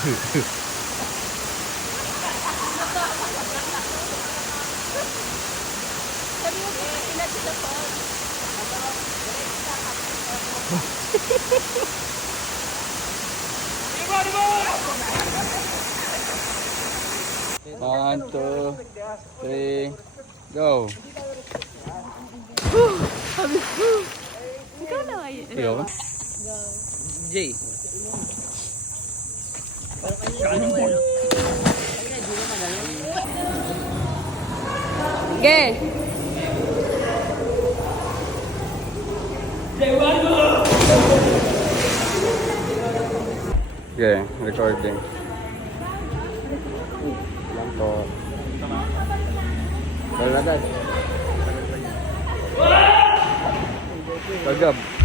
Sabi mo po, sila sila po. One, two, three, go. Ikaw na ngayon. Iyo ka? J. Ge. Okay, recording. Lang to. Wala na guys. Tagab.